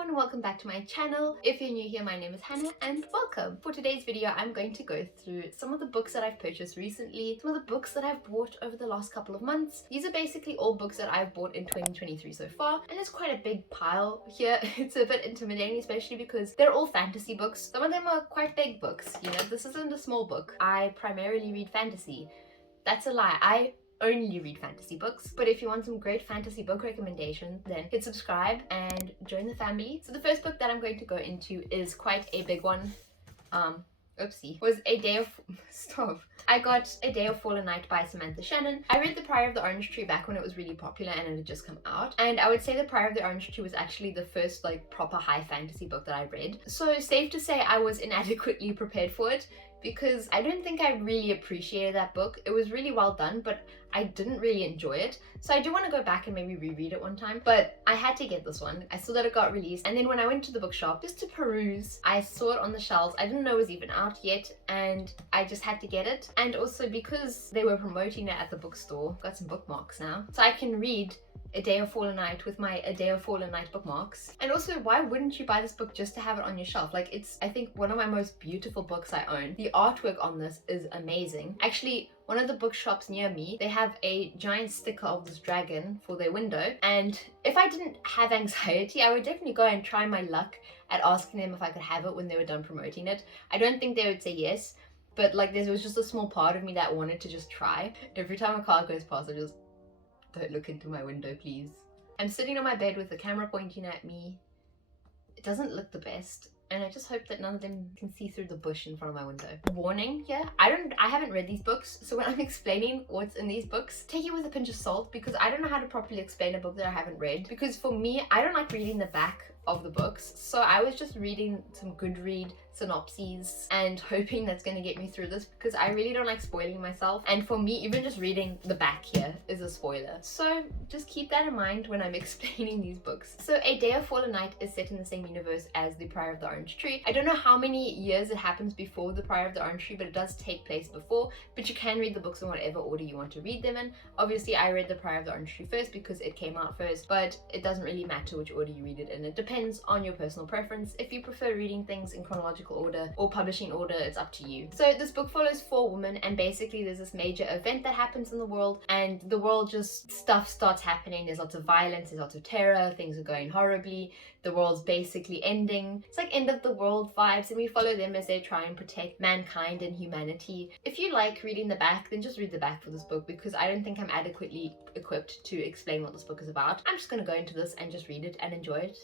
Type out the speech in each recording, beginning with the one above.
everyone and welcome back to my channel. If you're new here, my name is Hannah and welcome. For today's video, I'm going to go through some of the books that I've purchased recently, some of the books that I've bought over the last couple of months. These are basically all books that I've bought in 2023 so far, and it's quite a big pile here. It's a bit intimidating, especially because they're all fantasy books. Some of them are quite big books, you know, this isn't a small book. I primarily read fantasy. That's a lie. I only read fantasy books, but if you want some great fantasy book recommendations, then hit subscribe and join the family. So the first book that I'm going to go into is quite a big one. Oopsie. Was A Day of Stop. I got A Day of Fallen Night by Samantha Shannon. I read The Priory of the Orange Tree back when it was really popular and it had just come out, and I would say The Priory of the Orange Tree was actually the first like proper high fantasy book that I read. So safe to say I was inadequately prepared for it, because I don't think I really appreciated that book. It was really well done, but I didn't really enjoy it. So I do want to go back and maybe reread it one time, but I had to get this one. I saw that it got released, and then when I went to the bookshop just to peruse, I saw it on the shelves. I didn't know it was even out yet, and I just had to get it. And also because they were promoting it at the bookstore, got some bookmarks now, so I can read A Day of Fallen Night with my A Day of Fallen Night bookmarks. And also, why wouldn't you buy this book just to have it on your shelf? Like, it's, I think, one of my most beautiful books I own. The artwork on this is amazing. Actually, one of the bookshops near me, they have a giant sticker of this dragon for their window, and if I didn't have anxiety, I would definitely go and try my luck at asking them if I could have it when they were done promoting it. I don't think they would say yes, but like there was just a small part of me that wanted to just try. Every time a car goes past, I just, don't look into my window, please. I'm sitting on my bed with the camera pointing at me. It doesn't look the best, and I just hope that none of them can see through the bush in front of my window. Warning here, I haven't read these books, so when I'm explaining what's in these books, take it with a pinch of salt, because I don't know how to properly explain a book that I haven't read. Because for me, I don't like reading the back of the books, so I was just reading some Goodread synopses and hoping that's going to get me through this, because I really don't like spoiling myself, and for me even just reading the back here is a spoiler, so just keep that in mind when I'm explaining these books. So A Day of Fallen Night is set in the same universe as The Priory of the Orange Tree. I don't know how many years it happens before The Priory of the Orange Tree, but it does take place before, but you can read the books in whatever order you want to read them in. Obviously I read The Priory of the Orange Tree first because it came out first, but it doesn't really matter which order you read it in. It depends on your personal preference. If you prefer reading things in chronological order or publishing order, it's up to you. So this book follows 4 women, and basically there's this major event that happens in the world, and the world just, stuff starts happening. There's lots of violence, there's lots of terror, things are going horribly, the world's basically ending. It's like end of the world vibes, and we follow them as they try and protect mankind and humanity. If you like reading the back, then just read the back for this book, because I don't think I'm adequately equipped to explain what this book is about. I'm just gonna go into this and just read it and enjoy it.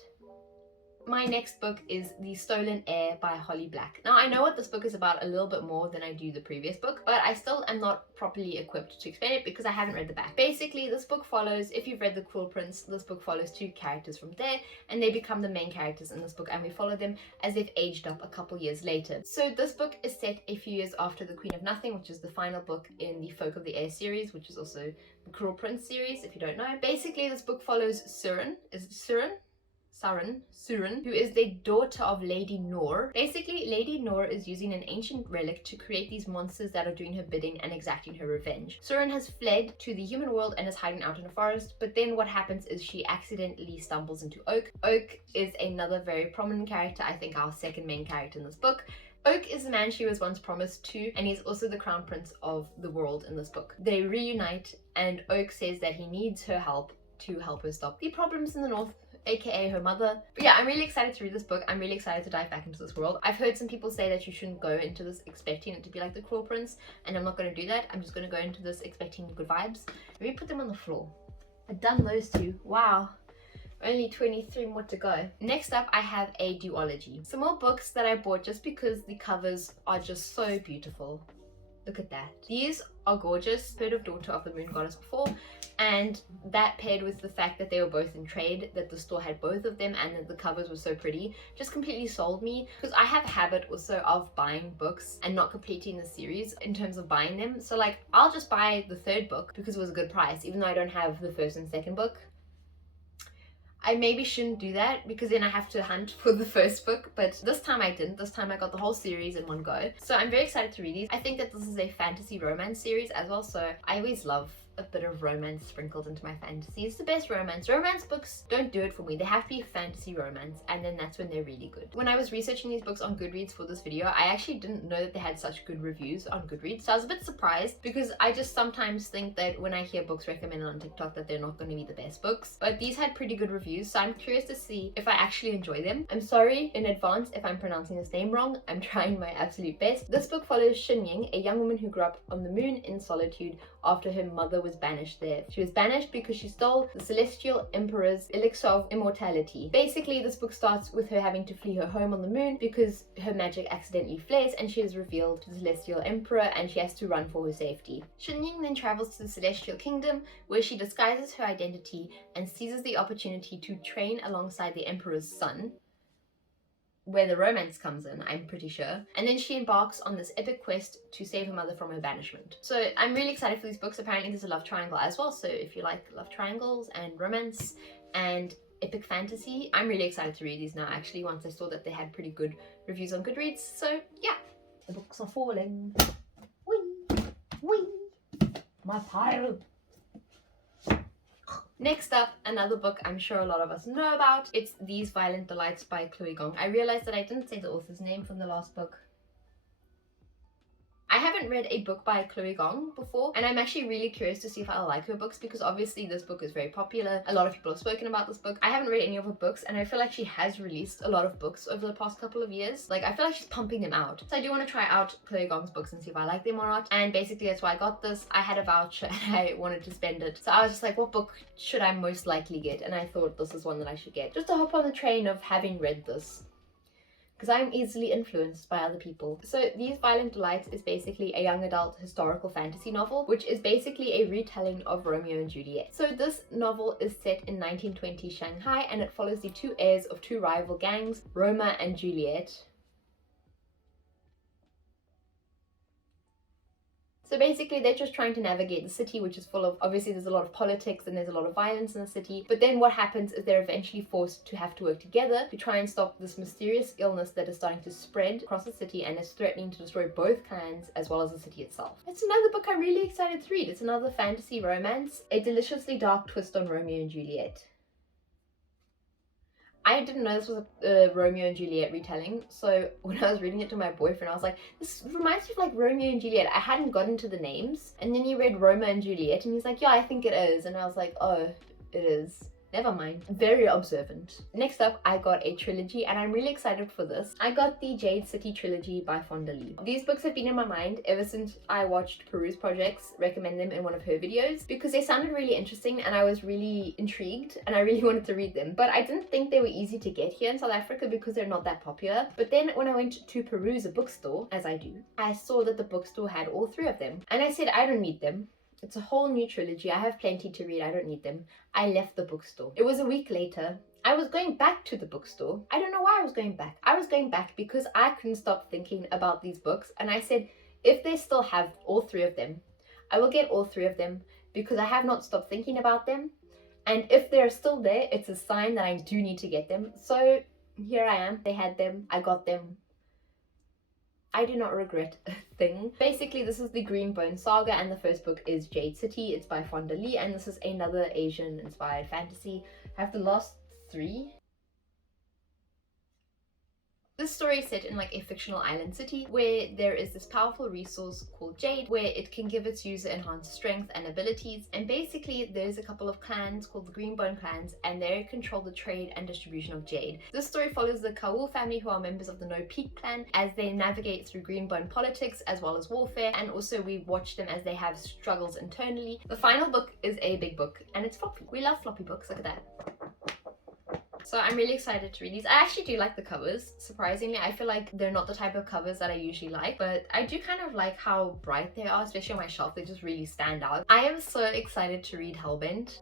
My next book is The Stolen Heir by Holly Black. Now, I know what this book is about a little bit more than I do the previous book, but I still am not properly equipped to explain it because I haven't read the back. Basically, this book follows, if you've read The Cruel Prince, this book follows 2 characters from there, and they become the main characters in this book, and we follow them as they've aged up a couple years later. So this book is set a few years after The Queen of Nothing, which is the final book in the Folk of the Air series, which is also the Cruel Prince series, if you don't know. Basically, this book follows Surin, who is the daughter of Lady Noor. Basically, Lady Noor is using an ancient relic to create these monsters that are doing her bidding and exacting her revenge. Surin has fled to the human world and is hiding out in a forest, but then what happens is she accidentally stumbles into Oak. Oak is another very prominent character, I think our second main character in this book. Oak is the man she was once promised to, and he's also the crown prince of the world in this book. They reunite, and Oak says that he needs her help to help her stop the problems in the north, aka her mother. But yeah, I'm really excited to read this book. I'm really excited to dive back into this world. I've heard some people say that you shouldn't go into this expecting it to be like The Cruel Prince, and I'm not going to do that. I'm just going to go into this expecting good vibes. Let me put them on the floor. I've done those 2. Wow. Only 23 more to go. Next up, I have a duology. Some more books that I bought just because the covers are just so beautiful. Look at that. These are gorgeous. Heard of Daughter of the Moon Goddess before, and that paired with the fact that they were both in trade, that the store had both of them, and that the covers were so pretty, just completely sold me. Because I have a habit also of buying books and not completing the series in terms of buying them. So like, I'll just buy the 3rd book because it was a good price, even though I don't have the 1st and 2nd book. I maybe shouldn't do that because then I have to hunt for the 1st book, but this time I didn't. This time I got the whole series in one go. So I'm very excited to read these. I think that this is a fantasy romance series as well, so I always love a bit of romance sprinkled into my fantasy. It's the best romance. Romance books don't do it for me. They have to be fantasy romance, and then that's when they're really good. When I was researching these books on Goodreads for this video, I actually didn't know that they had such good reviews on Goodreads, so I was a bit surprised because I just sometimes think that when I hear books recommended on TikTok that they're not going to be the best books, but these had pretty good reviews, so I'm curious to see if I actually enjoy them. I'm sorry in advance if I'm pronouncing this name wrong. I'm trying my absolute best. This book follows Xinying, a young woman who grew up on the moon in solitude after her mother was banished there. She was banished because she stole the celestial emperor's elixir of immortality. Basically, this book starts with her having to flee her home on the moon because her magic accidentally flares and she is revealed to the celestial emperor and she has to run for her safety. Xinying then travels to the celestial kingdom where she disguises her identity and seizes the opportunity to train alongside the emperor's son, where the romance comes in, I'm pretty sure. And then she embarks on this epic quest to save her mother from her banishment. So I'm really excited for these books. Apparently there's a love triangle as well. So if you like love triangles and romance and epic fantasy, I'm really excited to read these now actually, once I saw that they had pretty good reviews on Goodreads. So yeah, the books are falling. Whee! Whee! My pile! Next up, another book I'm sure a lot of us know about. It's These Violent Delights by Chloe Gong. I realized that I didn't say the author's name from the last book. I haven't read a book by Chloe Gong before, and I'm actually really curious to see if I'll like her books because obviously this book is very popular. A lot of people have spoken about this book. I haven't read any of her books, and I feel like she has released a lot of books over the past couple of years. Like, I feel like she's pumping them out. So I do want to try out Chloe Gong's books and see if I like them or not. And basically that's why I got this. I had a voucher and I wanted to spend it. So I was just like, what book should I most likely get? And I thought this is one that I should get. Just to hop on the train of having read this, because I'm easily influenced by other people. So These Violent Delights is basically a young adult historical fantasy novel, which is basically a retelling of Romeo and Juliet. So this novel is set in 1920 Shanghai, and it follows the two heirs of two rival gangs, Roma and Juliet. So basically they're just trying to navigate the city, which is full of, obviously there's a lot of politics and there's a lot of violence in the city. But then what happens is they're eventually forced to have to work together to try and stop this mysterious illness that is starting to spread across the city and is threatening to destroy both clans as well as the city itself. It's another book I'm really excited to read. It's another fantasy romance, a deliciously dark twist on Romeo and Juliet. I didn't know this was a Romeo and Juliet retelling, so when I was reading it to my boyfriend, I was like, this reminds me of like Romeo and Juliet. I hadn't gotten to the names, and then he read Roma and Juliet, and he's like, yeah, I think it is, and I was like, oh, it is. Never mind. Very observant. Next up, I got a trilogy, and I'm really excited for this. I got the Jade City trilogy by Fonda Lee. These books have been in my mind ever since I watched Peruse Projects recommend them in one of her videos because they sounded really interesting and I was really intrigued and I really wanted to read them. But I didn't think they were easy to get here in South Africa because they're not that popular. But then when I went to Peruse, a bookstore, as I do, I saw that the bookstore had all three of them. And I said, I don't need them. It's a whole new trilogy. I have plenty to read. I don't need them. I left the bookstore. It was a week later. I was going back to the bookstore. I don't know why I was going back. I was going back because I couldn't stop thinking about these books. And I said, if they still have all three of them, I will get all three of them because I have not stopped thinking about them. And if they're still there, it's a sign that I do need to get them. So here I am. They had them. I got them. I do not regret a thing. Basically, this is the Green Bone Saga, and the first book is Jade City. It's by Fonda Lee, and this is another Asian-inspired fantasy. I have the last three. This story is set in like a fictional island city where there is this powerful resource called Jade where it can give its user enhanced strength and abilities, and basically there's a couple of clans called the Greenbone clans and they control the trade and distribution of Jade. This story follows the Kaul family, who are members of the No Peak clan, as they navigate through Greenbone politics as well as warfare, and also we watch them as they have struggles internally. The final book is a big book and it's floppy. We love floppy books, look at that. So I'm really excited to read these. I actually do like the covers. Surprisingly, I feel like they're not the type of covers that I usually like, but I do kind of like how bright they are, especially on my shelf. They just really stand out. I am so excited to read Hellbent.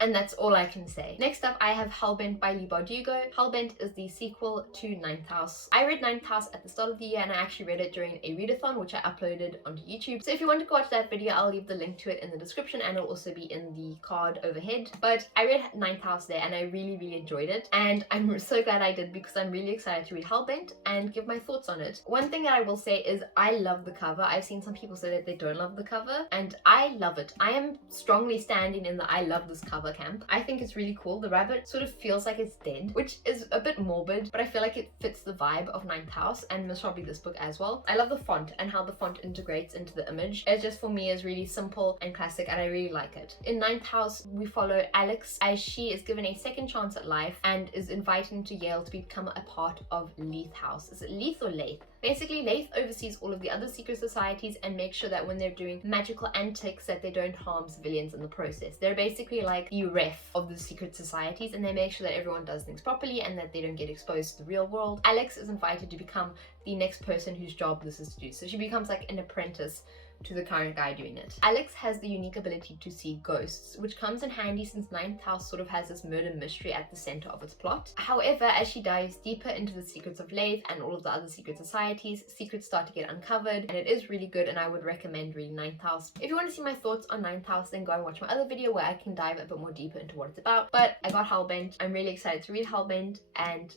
and that's all I can say. Next up, I have Hellbent by Lee Bardugo. Hellbent is the sequel to Ninth House. I read Ninth House at the start of the year, and I actually read it during a readathon, which I uploaded onto YouTube. So if you want to go watch that video, I'll leave the link to it in the description, and it'll also be in the card overhead. But I read Ninth House there, and I really enjoyed it, and I'm so glad I did, because I'm really excited to read Hellbent and give my thoughts on it. One thing that I will say is I love the cover. I've seen some people say that they don't love the cover, and I love it. I am strongly standing in the I love this cover camp. I think it's really cool. The rabbit sort of feels like it's dead, which is a bit morbid, but I feel like it fits the vibe of Ninth House, and most probably this book as well. I love the font and how the font integrates into the image. It just, for me, is really simple and classic, and I really like it. In Ninth House, we follow Alex as she is given a second chance at life and is invited into Yale to become a part of Leith House. Is it Leith or Lath? Basically, Lath oversees all of the other secret societies and makes sure that when they're doing magical antics that they don't harm civilians in the process. They're basically like the ref of the secret societies, and they make sure that everyone does things properly and that they don't get exposed to the real world. Alex is invited to become the next person whose job this is to do. So she becomes like an apprentice to the current guy doing it. Alex has the unique ability to see ghosts, which comes in handy since Ninth House sort of has this murder mystery at the center of its plot. However, as she dives deeper into the secrets of Lath and all of the other secret societies, secrets start to get uncovered, and it is really good, and I would recommend reading Ninth House. If you want to see my thoughts on Ninth House, then go and watch my other video where I can dive a bit more deeper into what it's about. But I got Hellbent. I'm really excited to read Hellbent, and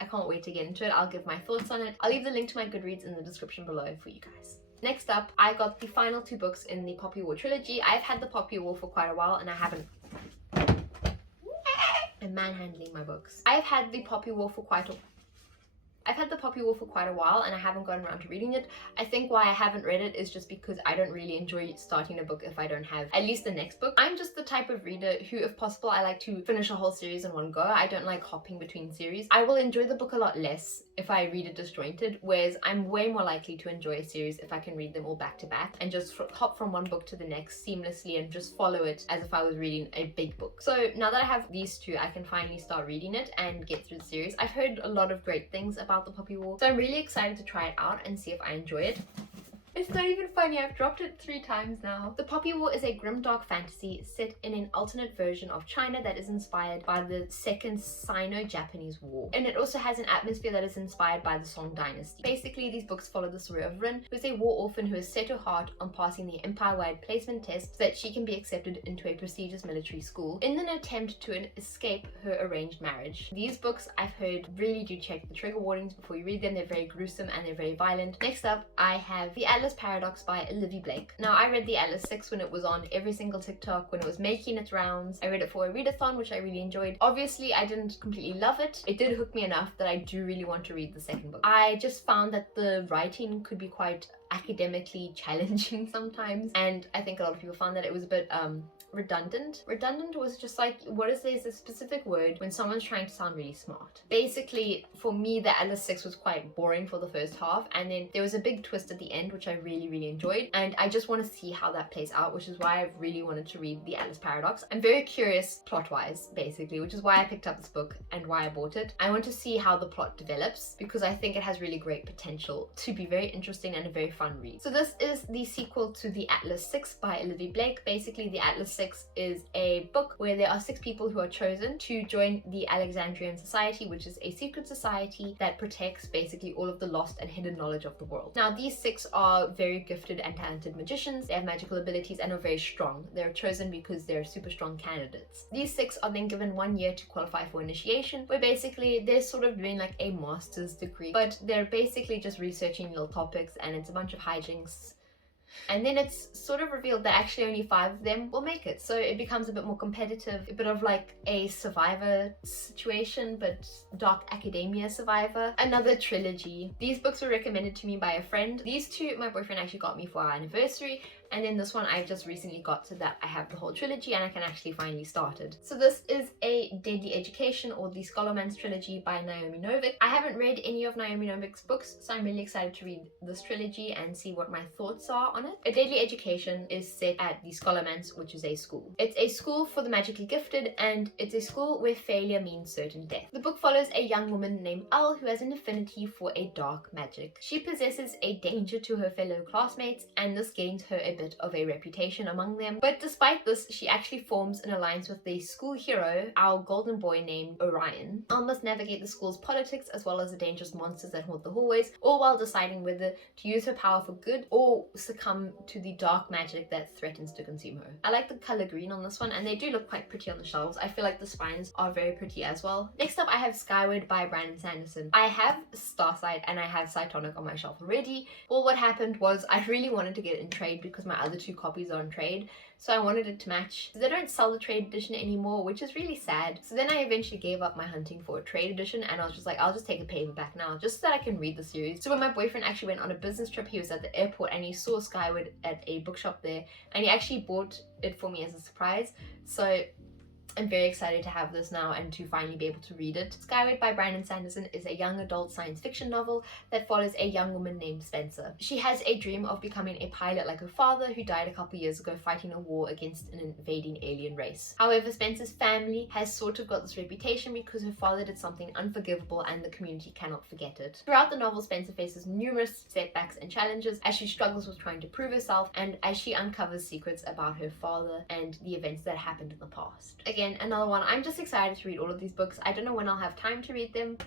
I can't wait to get into it. I'll give my thoughts on it. I'll leave the link to my Goodreads in the description below for you guys. Next up, I got the final two books in the Poppy War trilogy. I've had the Poppy War for quite a while, and I haven't... I'm manhandling my books. I've had the Poppy War for quite a while, and I haven't gotten around to reading it. I think why I haven't read it is just because I don't really enjoy starting a book if I don't have at least the next book. I'm just the type of reader who, if possible, I like to finish a whole series in one go. I don't like hopping between series. I will enjoy the book a lot less if I read it disjointed, whereas I'm way more likely to enjoy a series if I can read them all back to back and just hop from one book to the next seamlessly and just follow it as if I was reading a big book. So now that I have these two, I can finally start reading it and get through the series. I've heard a lot of great things about the Poppy War, so I'm really excited to try it out and see if I enjoy it. It's not even funny, I've dropped it 3 times now. The Poppy War is a grimdark fantasy set in an alternate version of China that is inspired by the Second Sino-Japanese War. And it also has an atmosphere that is inspired by the Song Dynasty. Basically, these books follow the story of Rin, who is a war orphan who has set her heart on passing the empire-wide placement test so that she can be accepted into a prestigious military school in an attempt to escape her arranged marriage. These books, I've heard, really do check the trigger warnings before you read them. They're very gruesome and they're very violent. Next up, I have The Atlas Paradox by Olivia Blake. Now, I read The Atlas 6 when it was on every single TikTok, when it was making its rounds. I read it for a readathon, which I really enjoyed. Obviously, I didn't completely love it. It did hook me enough that I do really want to read the second book. I just found that the writing could be quite academically challenging sometimes, and I think a lot of people found that it was a bit redundant. Redundant was just like, what is this, a specific word when someone's trying to sound really smart. Basically, for me, The Atlas 6 was quite boring for the first half, and then there was a big twist at the end, which I really enjoyed, and I just want to see how that plays out, which is why I really wanted to read The Atlas Paradox. I'm very curious plot-wise, basically, which is why I picked up this book and why I bought it. I want to see how the plot develops, because I think it has really great potential to be very interesting and a very fun read. So this is the sequel to The Atlas 6 by Olivia Blake. Basically, The Atlas 6 is a book where there are 6 people who are chosen to join the Alexandrian Society, which is a secret society that protects basically all of the lost and hidden knowledge of the world. Now, these 6 are very gifted and talented magicians. They have magical abilities and are very strong. They're chosen because they're super strong candidates. These 6 are then given 1 year to qualify for initiation, where basically they're sort of doing like a master's degree, but they're basically just researching little topics, and it's a bunch of hijinks. And then it's sort of revealed that actually only 5 of them will make it. So it becomes a bit more competitive, a bit of like a Survivor situation, but dark academia Survivor. Another trilogy. These books were recommended to me by a friend. These 2, my boyfriend actually got me for our anniversary. And then this one I just recently got, so that I have the whole trilogy and I can actually finally start it. So this is A Deadly Education, or the Scholarman's trilogy by Naomi Novik. I haven't read any of Naomi Novik's books, so I'm really excited to read this trilogy and see what my thoughts are on it. A Deadly Education is set at the Scholarman's, which is a school. It's a school for the magically gifted, and it's a school where failure means certain death. The book follows a young woman named Elle who has an affinity for a dark magic. She possesses a danger to her fellow classmates, and this gains her a bit bit of a reputation among them. But despite this, she actually forms an alliance with the school hero, our golden boy named Orion. Al must navigate the school's politics as well as the dangerous monsters that haunt the hallways, all while deciding whether to use her power for good or succumb to the dark magic that threatens to consume her. I like the color green on this one, and they do look quite pretty on the shelves. I feel like the spines are very pretty as well. Next up, I have Skyward by Brandon Sanderson. I have Starsight and I have Cytonic on my shelf already. Well, what happened was I really wanted to get it in trade because my other 2 copies are in trade, so I wanted it to match. They don't sell the trade edition anymore, which is really sad. So then I eventually gave up my hunting for a trade edition, and I was just like, I'll just take a paperback now, just so that I can read the series. So when my boyfriend actually went on a business trip, he was at the airport and he saw Skyward at a bookshop there, and he actually bought it for me as a surprise. So I'm very excited to have this now and to finally be able to read it. Skyward by Brandon Sanderson is a young adult science fiction novel that follows a young woman named Spencer. She has a dream of becoming a pilot like her father, who died a couple years ago fighting a war against an invading alien race. However, Spencer's family has sort of got this reputation because her father did something unforgivable and the community cannot forget it. Throughout the novel, Spencer faces numerous setbacks and challenges as she struggles with trying to prove herself and as she uncovers secrets about her father and the events that happened in the past. Again, another one. I'm just excited to read all of these books. I don't know when I'll have time to read them.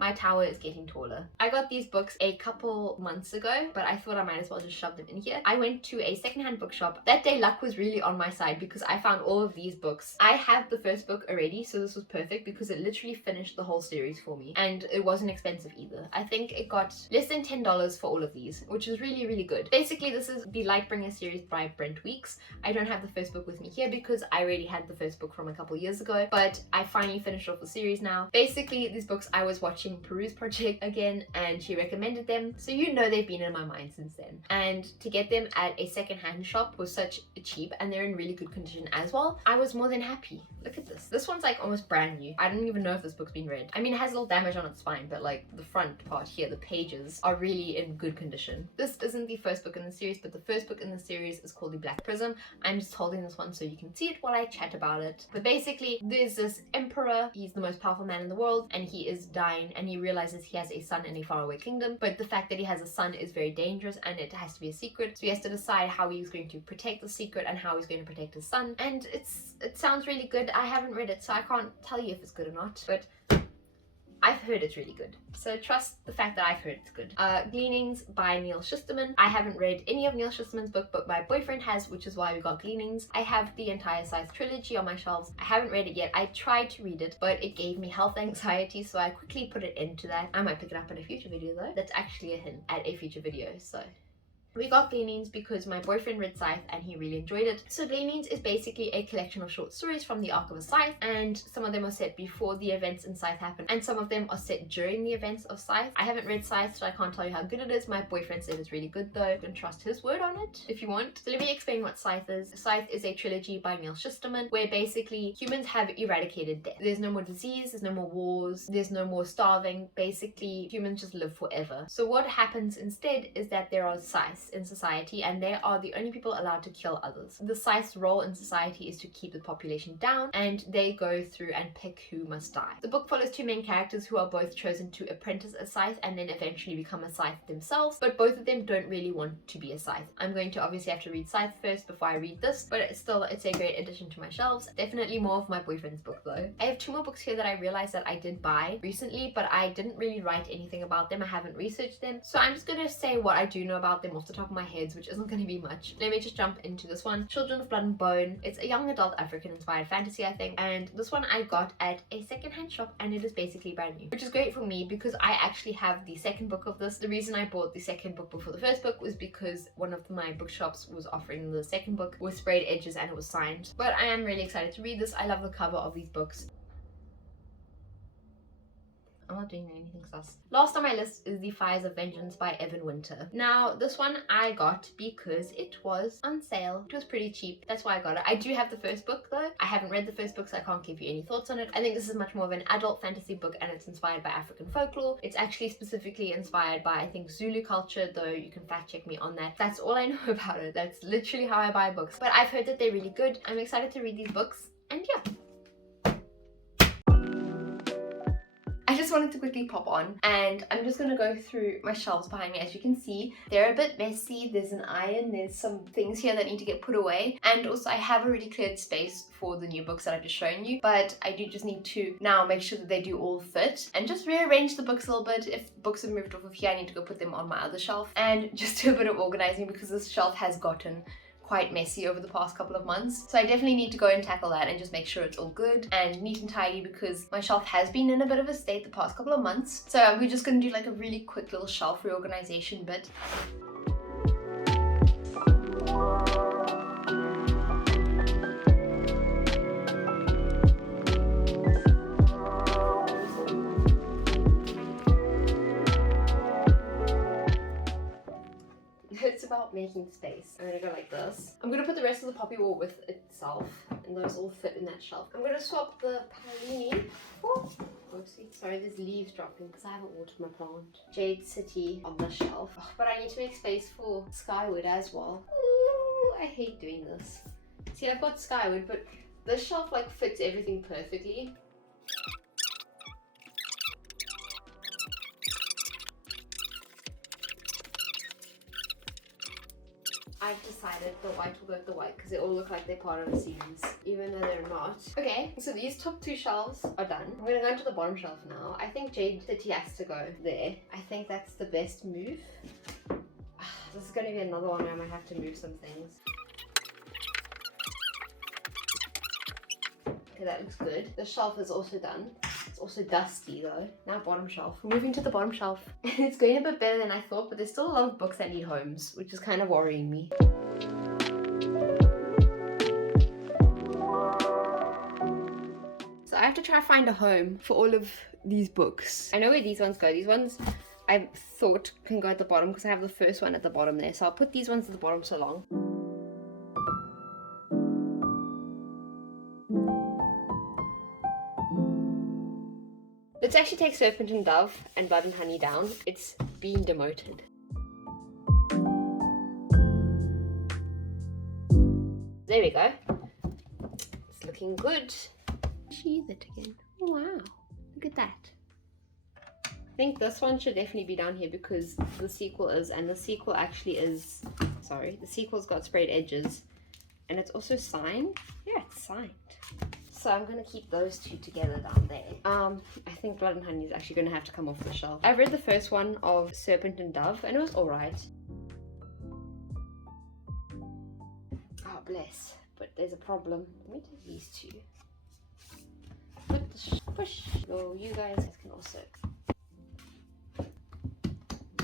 My tower is getting taller. I got these books a couple months ago, but I thought I might as well just shove them in here. I went to a secondhand bookshop. That day luck was really on my side because I found all of these books. I have the first book already, so this was perfect because it literally finished the whole series for me, and it wasn't expensive either. I think it got less than $10 for all of these, which is really, really good. Basically, this is the Lightbringer series by Brent Weeks. I don't have the first book with me here because I already had the first book from a couple years ago, but I finally finished off the series now. Basically, these books I was watching Peruse Project again, and she recommended them, so you know they've been in my mind since then. And to get them at a second-hand shop was such cheap, and they're in really good condition as well. I was more than happy. Look at this. This one's like almost brand new. I don't even know if this book's been read. I mean, it has a little damage on its spine, but like the front part here, the pages are really in good condition. This isn't the first book in the series, but the first book in the series is called The Black Prism. I'm just holding this one so you can see it while I chat about it. But basically, there's this emperor. He's the most powerful man in the world, and he is dying, and he realizes he has a son in a faraway kingdom, but the fact that he has a son is very dangerous and it has to be a secret, so he has to decide how he's going to protect the secret and how he's going to protect his son. And it sounds really good. I haven't read it, so I can't tell you if it's good or not, but I've heard it's really good, so trust the fact that I've heard it's good. Gleanings by Neil Shusterman. I haven't read any of Neil Shusterman's book, but my boyfriend has, which is why we got Gleanings. I have the entire Scythe trilogy on my shelves. I haven't read it yet. I tried to read it, but it gave me health anxiety, so I quickly put it into that. I might pick it up in a future video though. That's actually a hint at a future video, so we got Gleanings because my boyfriend read Scythe and he really enjoyed it. So Gleanings is basically a collection of short stories from the arc of a Scythe, and some of them are set before the events in Scythe happen, and some of them are set during the events of Scythe. I haven't read Scythe, so I can't tell you how good it is. My boyfriend said it's really good though. You can trust his word on it if you want. So let me explain what Scythe is. Scythe is a trilogy by Neil Shusterman where basically humans have eradicated death. There's no more disease, there's no more wars, there's no more starving. Basically, humans just live forever. So what happens instead is that there are Scythes in society, and they are the only people allowed to kill others. The Scythe's role in society is to keep the population down, and they go through and pick who must die. The book follows 2 main characters who are both chosen to apprentice a Scythe and then eventually become a Scythe themselves, but both of them don't really want to be a Scythe. I'm going to obviously have to read Scythe first before I read this, but it's a great addition to my shelves. Definitely more of my boyfriend's book though. I have 2 more books here that I realized that I did buy recently, but I didn't really write anything about them. I haven't researched them, so I'm just going to say what I do know about them off the top of my head, which isn't going to be much. Let me just jump into this one. Children of Blood and Bone. It's a young adult African inspired fantasy, I think, and this one I got at a secondhand shop, and it is basically brand new, which is great for me because I actually have the second book of this. The reason I bought the second book before the first book was because one of my bookshops was offering the second book with sprayed edges and it was signed. But I am really excited to read this. I love the cover of these books. I'm not doing anything sus. Last on my list is The Fires of Vengeance by Evan Winter. Now, this one I got because it was on sale. It was pretty cheap. That's why I got it. I do have the first book though. I haven't read the first book, so I can't give you any thoughts on it. I think this is much more of an adult fantasy book, and it's inspired by African folklore. It's actually specifically inspired by, I think, Zulu culture, though you can fact check me on that. That's all I know about it. That's literally how I buy books. But I've heard that they're really good. I'm excited to read these books, and yeah. I just wanted to quickly pop on, and I'm just gonna go through my shelves behind me. As you can see, they're a bit messy. There's an iron, there's some things here that need to get put away, and also I have already cleared space for the new books that I've just shown you, but I do just need to now make sure that they do all fit and just rearrange the books a little bit. If books have moved off of here, I need to go put them on my other shelf, and just do a bit of organizing because this shelf has gotten quite messy over the past couple of months. So I definitely need to go and tackle that and just make sure it's all good and neat and tidy, because my shelf has been in a bit of a state the past couple of months. So we're just gonna do like a really quick little shelf reorganization bit. It's about making space. I'm gonna go like this. I'm gonna put the rest of the poppy wall with itself, and those all fit in that shelf. I'm gonna swap the Palini. Oh, oopsie. Sorry, there's leaves dropping because I haven't watered my plant. Jade City on the shelf. Oh, but I need to make space for Skyward as well. Ooh, I hate doing this. See, I've got Skyward, but this shelf like fits everything perfectly. I've decided the white will go with the white because they all look like they're part of the series, even though they're not. Okay, so these top two shelves are done. I'm gonna go into the bottom shelf now. I think Jade City has to go there. I think that's the best move. This is gonna be another one where I might have to move some things. Okay, that looks good. The shelf is also done. It's also dusty though. Now bottom shelf. We're moving to the bottom shelf. It's going a bit better than I thought, but there's still a lot of books that need homes, which is kind of worrying me. So I have to try to find a home for all of these books. I know where these ones go. These ones I thought can go at the bottom because I have the first one at the bottom there. So I'll put these ones at the bottom so long. Let's actually take Serpent and Dove and Blood and Honey down. It's been demoted. There we go. It's looking good. Sheathe it again. Oh, wow. Look at that. I think this one should definitely be down here because the sequel is, and the sequel actually is, sorry, the sequel's got sprayed edges and it's also signed. Yeah, it's signed. So I'm going to keep those two together down there. I think Blood and Honey is actually going to have to come off the shelf. I've read the first one of Serpent and Dove and it was alright. Oh, bless. But there's a problem. Let me take these two. Put the push. So you guys can also.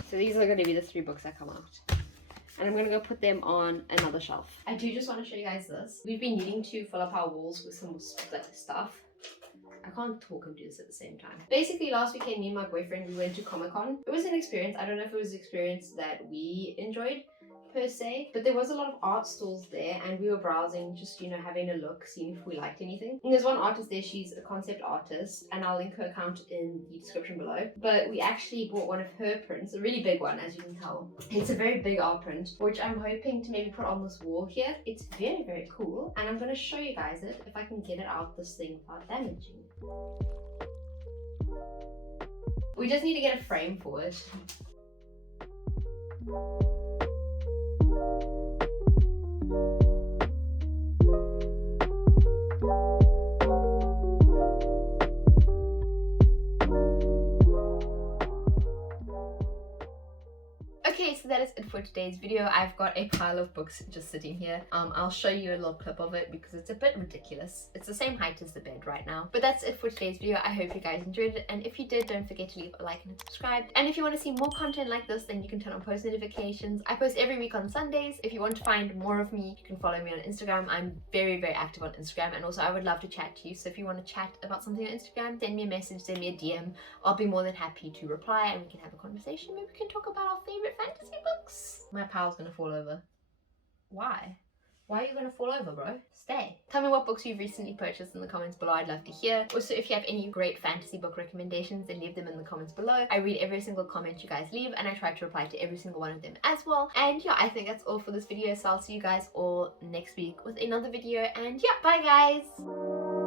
So these are going to be the 3 books that come out. And I'm going to go put them on another shelf. I do just want to show you guys this. We've been needing to fill up our walls with some stuff. I can't talk and do this at the same time. Basically, last weekend, me and my boyfriend, we went to Comic-Con. It was an experience. I don't know if it was an experience that we enjoyed per se, but there was a lot of art stalls there and we were browsing, just, you know, having a look, seeing if we liked anything. And there's one artist there, she's a concept artist, and I'll link her account in the description below. But we actually bought one of her prints, a really big one, as you can tell. It's a very big art print, which I'm hoping to maybe put on this wall here. It's very, very cool, and I'm going to show you guys it if I can get it out this thing without damaging. We just need to get a frame for it. Okay, so that is it for today's video. I've got a pile of books just sitting here. I'll show you a little clip of it because it's a bit ridiculous. It's the same height as the bed right now. But that's it for today's video. I hope you guys enjoyed it, and if you did, don't forget to leave a like and subscribe. And if you want to see more content like this, then you can turn on post notifications. I post every week on Sundays. If you want to find more of me, you can follow me on Instagram. I'm very, very active on Instagram, and also I would love to chat to you. So if you want to chat about something on Instagram, send me a message, send me a DM. I'll be more than happy to reply and we can have a conversation. Maybe we can talk about our favorite fantasy books. My pal's gonna fall over. Why? Why are you gonna fall over, bro? Stay. Tell me what books you've recently purchased in the comments below. I'd love to hear. Also, if you have any great fantasy book recommendations, then leave them in the comments below. I read every single comment you guys leave and I try to reply to every single one of them as well. And yeah, I think that's all for this video. So I'll see you guys all next week with another video. And yeah, bye guys!